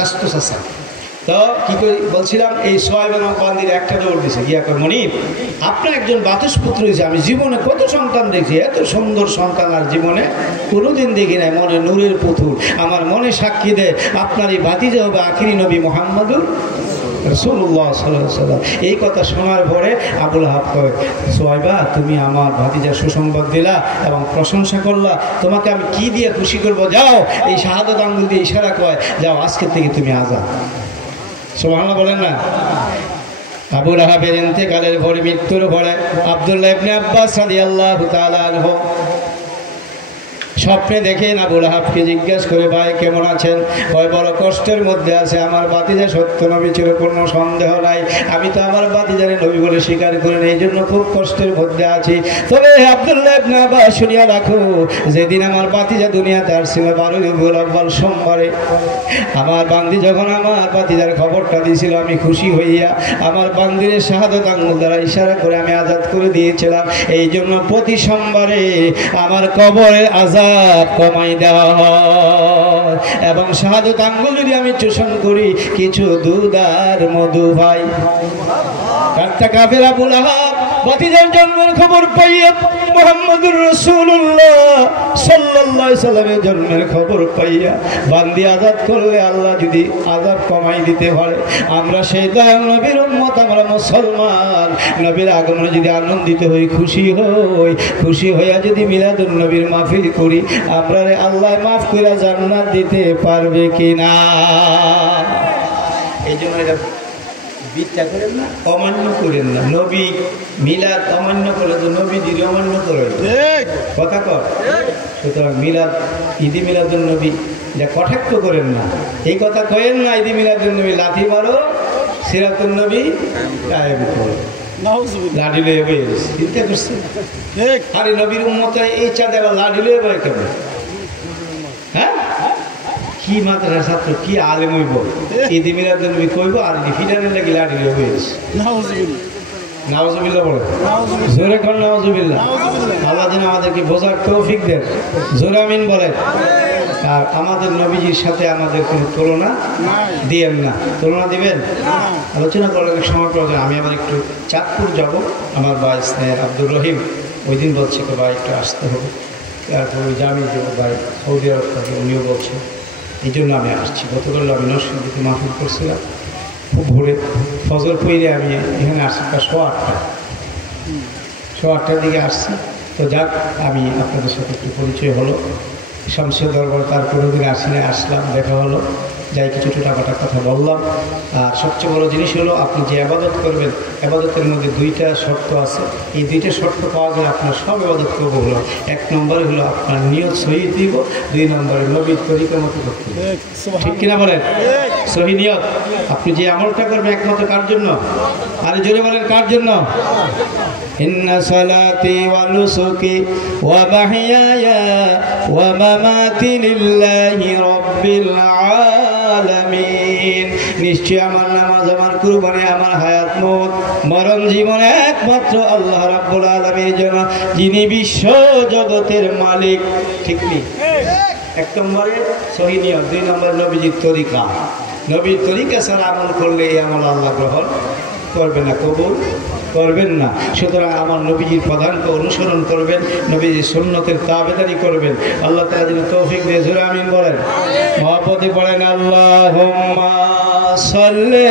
চাস্তো চাষা। তো কি করে বলছিলাম, এই সোহাইব এবং বান্দির একটা দৌড় দিছে, গিয়া কয় মনিব আপনার একজন বাতুসপুত্র হয়েছে, আমি জীবনে কত সন্তান দেখি, এত সুন্দর সন্তান আর জীবনে কোনোদিন দেখি নাই, মনে নূরের পুতুল, আমার মনে সাক্ষী দেয় আপনার এই ভাতিজা হবে আখিরি নবী মুহাম্মদুর রাসূলুল্লাহ সাল্লাল্লাহু আলাইহি ওয়াসাল্লাম। এই কথা শোনার পরে আবুল আহাব কয়, সোহাইবা তুমি আমার ভাতিজার সুসংবাদ দিলা এবং প্রশংসা করলা, তোমাকে আমি কি দিয়ে খুশি করবো, যাও এই শাহাদাত আঙ্গুল দিয়ে ইশারা কয়, যাও আজকে থেকে তুমি আজাদ। সুবহানাল্লাহ বলেন না। আবু লাহাবের ইন্তেকালের পরে, মৃত্যুর পরে আব্দুল্লাহ ইবনে আব্বাস রাদিয়াল্লাহু তাআলা আনহু স্বপ্নে দেখেন আবু লাহাবকে জিজ্ঞাসা করে, ভাই কেমন আছেন? ওই বড় কষ্টের মধ্যে আছে, আমার ভাতিজা সত্য নবী ছিল কোনো সন্দেহ নাই, আমি তো আমার ভাতিজারে নবী বলে স্বীকার করি না, এই জন্য খুব কষ্টের মধ্যে আছি। তবে আব্দুল্লাহ ইবনে আব্বাস শুনিয়া রাখো, যেদিন আমার ভাতিজা দুনিয়াতে আসছিল 12 রবিউল আউয়াল সোমবারে, আমার বান্দি যখন আমার ভাতিজার খবরটা দিয়েছিল, আমি খুশি হইয়া আমার বান্দির শাহাদাত আঙ্গুল দ্বারা ইশারা করে আমি আজাদ করে দিয়েছিলাম। এই জন্য প্রতি সোমবারে আমার কবরের আজাব কমাই দেওয়া হয় এবং শাহাদাত আঙ্গুল যদি আমি চোষণ করি কিছু দুধ আর মধু পাই। একটা কাফের আবু লাহাব ভাতিজার জন্মের খবর পাইয়া, মুহাম্মদুর রাসূলুল্লাহ সাল্লাল্লাহু আলাইহি সাল্লামের জন্মের খবর পাইয়া বান্দি আজাদ করলে আল্লাহ যদি আযাব কমাই দিতে পারে, আমরা সেই দয়াল নবীর উম্মত, আমরা মুসলমান, নবীর আগমনে যদি আনন্দিত হই, খুশি হইয়া যদি মিলাদুন নবীর মাহফিল করি, আমরা আল্লাহ মাফ করে জান্নাত দিতে পারবে কিনা? এই জন্য এটা বিচ্ছা করেন না, অমান্য করেন না। নবী মিলাদ অমান্য করলে তো নবী দিদি অমান্য করে কথা কর। সুতরাং মিলাদ, ঈদি মিলাদুন নবী যা কটাক্ষ করেন না, এই কথা কয়েন না। ঈদি মিলাদুন নবী লাথি মারো, সিরাতুন নবী কায়েম করো, লাঠি লয়ে বয়ে চিন্তা করছে। আরে নবীর উম্মত এই চাঁদে আবার লাঠি লয়ে বয়ে কেন? হ্যাঁ, কি মাদ্রাসা ছাত্র, কি আলেম হইব, ঈদি মিলাদুন নবী কইব আর ফিডারের লাগি লাঠি লয়ে বয়েছে। নাউজুবিল্লাহ বলে, জোরে কোন নাউজুবিল্লাহ। আল্লাহ যেন আমাদেরকে বোঝার তৌফিক দেন, জোরে আমিন বলেন। আর আমাদের নবীজির সাথে আমাদের কোনো তুলনা দিয়েন না। তুলনা দিবেন, আলোচনা করার অনেক সময় প্রয়োজন। আমি আবার একটু চাঁদপুর যাব, আমার ভাই স্নেহ আব্দুর রহিম ওই দিন বলছে তো ভাই একটু আসতে হবে, তারপর ওই জামি ভাই সৌদি আরব থেকে উনিও বলছে, এই জন্য আমি আসছি। গতকাল আমি নরসিংদীতে মাহফিল করছিলাম, খুব ভোরে ফজর পইরে আমি এখানে আসছি প্রায় 8:30টার দিকে আসছি। তো যাক, আমি আপনাদের সাথে একটু পরিচয় হলো, শামসুর দরবার তার কোনোদিন আসিনি, আসলাম, দেখা হলো, যাই কিছু ছোটাপাটা কথা বললাম। আর সবচেয়ে বড় জিনিস হলো, আপনি যে আবাদত করবেন, আবাদতের মধ্যে 2টা শর্ত আছে। এই 2টা শর্ত পাওয়া গেলে আপনার সব আবাদত করবো হলো। 1 নম্বরে হলো আপনার নিয়ত সহি দিব, 2 নম্বরে নবীর তরিকা মতো করতে হবে। ঠিক কিনা বলেন? সহি নিয়ত। আপনি যে আমলটা করবেন একমাত্র কার জন্য? আরে জোরে বলেন, কার জন্য? ইন্না সালাতি ওয়া নুসুকি ওয়া মাহইয়ায়া ওয়া মামাতি লিল্লাহি রাব্বিল আলামিন। নিশ্চয় আমার নামাজ, আমার কুরবানি, আমার হায়াত, মত, মরণ, জীবন একমাত্র আল্লাহ রাব্বুল আলামিনের জন্য, যিনি বিশ্ব জগতের মালিক। ঠিক নেই? 1 নম্বরে সহি নিয়ত, 2 নম্বরে নবীজির তরিকা। নবীর তরিকা ছাড়া আমল করলে এই আমল আল্লাহ গ্রহণ করবেন না, কবুল করবেন না। সুতরাং আমার নবীজির প্রধানকে অনুসরণ করবেন, নবীজির সুন্নতের তাবেদারি করবেন। আল্লাহ তাআলা যেন তৌফিক দিয়ে, জোরে আমিন বলেন, মহব্বতে পড়েন, আল্লাহুম্মা সাল্লি